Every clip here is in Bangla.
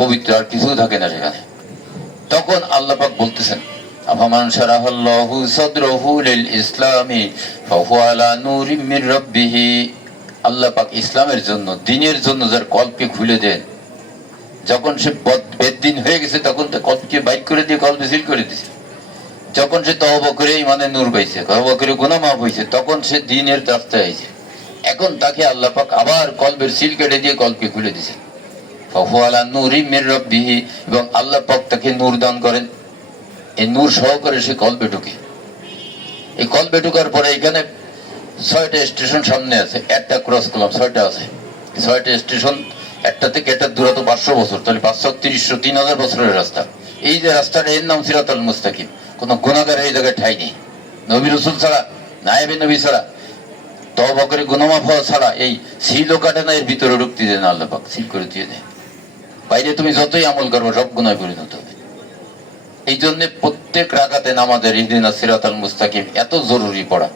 পবিত্র, আর কিছু থাকে না সেখানে। তখন আল্লাহ পাক বলতেছেন, আফামান শারাহাল্লাহু সাদরাহু লিল ইসলামি ফাহুয়া আলা নূরিম মির রাব্বিহ। আল্লাহ পাক ইসলামের জন্য, দ্বীনের জন্য যার কলকে খুলে দেন, যখন সে বেদ্দিন হয়ে গেছে তখন তো কলকে বাইর করে দিয়ে কলবে সিল করে দিয়েছে। যখন সে তওবা করে ইমানের নূর পাইছে, তওবা করে গুনাহ মাফ হয়েছে, তখন সে দ্বীনের রাস্তায় আইছে। এখন তাকে আল্লাহ পাক আবার কলবের সিল কেটে দিয়ে কলকে খুলে দিয়েছে। এবং আল্লাহ পাক তাকে নূর দান করেন। এই নূর সহকারে সে কলবে ঢুকে। এই কলবে ঢুকার পরে এখানে 6টা স্টেশন সামনে আছে, একটা ক্রস করলাম, 6টা আছে। 6টা স্টেশন, একটা থেকে একটা দূরত্ব 500 বছর, তাহলে 500, 300, 3000 বছরের রাস্তা। এই যে রাস্তাটা, এর নাম সিরাতুল মুস্তাকিম। কোন গুনাহগার এই জায়গায় ঠাঁই নেই। নবী রাসূল ছাড়া, নায়েবে নবী ছাড়া, তওবা করে গুনাহ মাফ হওয়া ছাড়া এই সিলও কাটে না, এর ভিতরে ঢুকতে দেয় না আল্লাহ পাক, সিল করে দিয়ে দেয়। বাইরে তুমি যতই আমল করবো সব গুনাহে পরিণত হবে। এই জন্য প্রত্যেক রাকাতে নামাজের ইহদিনাস সিরাতাল মুস্তাকিম এত জরুরি পড়া।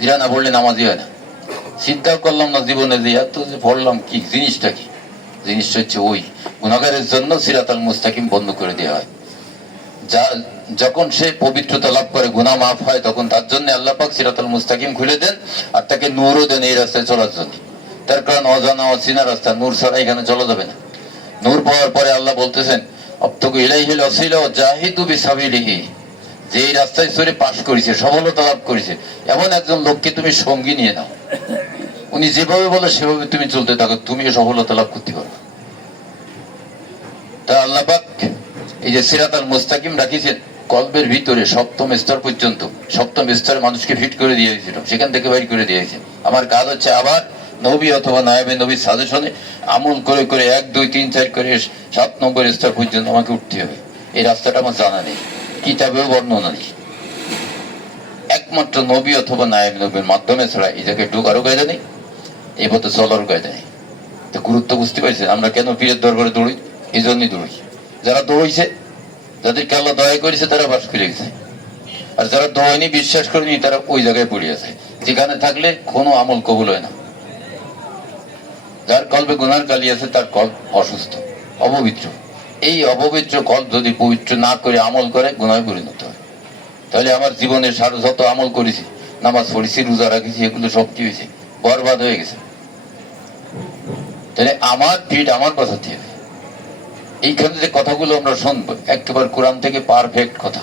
যেটা না পড়লে নামাজই হয় না। চিন্তাও করলাম না জীবনে যে এত যে পড়লাম, কি জিনিসটা, কি জিনিসটা হচ্ছে ওই গুনাহগারের জন্য সিরাতাল মুস্তাকিম বন্ধ করে দেওয়া হয়। যা যখন সে পবিত্রতা লাভ করে, গুনাহ মাফ হয়, তখন তার জন্য আল্লাহ পাক সিরাতাল মুস্তাকিম খুলে দেন, আর তাকে নূরও দেন এই রাস্তায় চলার জন্য। তার কারণ অজানা অচেনা রাস্তা, নূর ছাড়া এখানে চলা যাবে না। নূর পাওয়ার পরে আল্লাহ বলতেছেন, অবতকু ইলাইহিল ওয়াসিলা ওয়া জাহিদু বিসাবিলিহি। যে এই রাস্তায় চলে পাশ করেছে, সফলতা লাভ করেছে, এমন একজন লোককে তুমি সঙ্গী নিয়ে নাও। উনি যেভাবে বলে সেভাবে তুমি চলতে থাকো, তুমি সফলতা লাভ করতে পারবে। তা আল্লাহ পাক এই যে সিরাতাল মুস্তাকিম রাখিছেন কলবের ভিতরে 7ম স্তর পর্যন্ত। 7ম স্তরে মানুষকে ফিট করে দিয়েছিল, সেখান থেকে বাইর করে দিয়েছে। আমার কাজ হচ্ছে আবার নবী অথবা নায়েবে নবীর সাজেশনে আমল করে করে 1, 2, 3, 4 করে 7 নম্বর স্তর পর্যন্ত আমাকে উঠতে হবে। এই রাস্তাটা আমার জানা নেই, কিতাবেও বর্ণনা নেই। একমাত্র নবী অথবা নায়েবে নবীর মাধ্যমে ছাড়া এই জায়গায় ঢোকারও কায়দা নেই, এই পথে চলারও কায়দা নেই। তো গুরুত্ব বুঝতে পারছেন? আমরা কেন পীরের দরবারে দৌড়ি? এই জন্যই দৌড়ি। যারা দৌড়াইছে, যাদেরকে আল্লাহ দয়া করেছে, তারা বাস ফিরে গেছে। আর যারা দোয়াইনি, বিশ্বাস করেনি, তারা ওই জায়গায় পড়ে আছে, যেখানে থাকলে কোনো আমল কবুল হয় না। যার কলবে গুনার কালি আছে, তার কল্প অসুস্থ, অপবিত্র। এই অপবিত্র কল্প যদি পবিত্র না করে আমল করে, গুনায় পরিণত হয়। তাহলে আমার জীবনের সারা যত আমল করেছি, নামাজ পড়েছি, রোজা রাখেছি, এগুলো সব কি হয়েছে? বরবাদ হয়ে গেছে। তাহলে আমার পিঠ আমার বাঁচাতে হবে। এইখানে যে কথাগুলো আমরা শুনবো, একেবারে কোরআন থেকে পারফেক্ট কথা।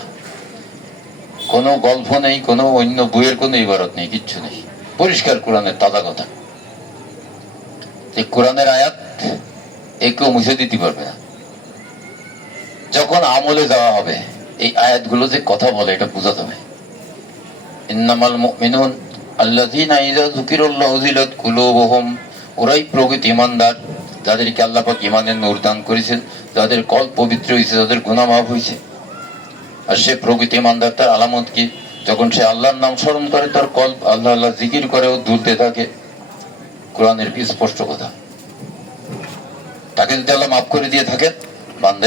কোনো গল্প নেই, কোনো অন্য বইয়ের কোনো ইবারত নেই, কিচ্ছু নেই। পরিষ্কার কোরআনের তাজা কথা। এই কোরআনের আয়াত কেউ মুছে দিতে পারবে না। যখন আমলে যাওয়া হবে, এই আয়াতগুলো যে কথা বলে, এটা বোঝা যাবে। ইন্নামাল মুমিনুন আল্লাযীনা ইযা যুকিরাল্লাহু ওয়াজিলাত কুলুবুহুম। ওরাই প্রকৃত ঈমানদার, যাদেরকে আল্লাহ পাক ঈমানের নূর দান করেছেন, যাদের কল্প পবিত্র হয়েছে, যাদের গুনাহ মাফ হয়েছে। আর সে প্রকৃত ঈমানদার, তার আলামত কি? যখন সে আল্লাহর নাম স্মরণ করে, তার কল্প আল্লাহ আল্লাহ জিকির করে ও দুলতে থাকে। কোরআনের স্পষ্ট কথা। তাকে যদি আল্লাহ মাফ করে দিয়ে থাকেন, বান্দা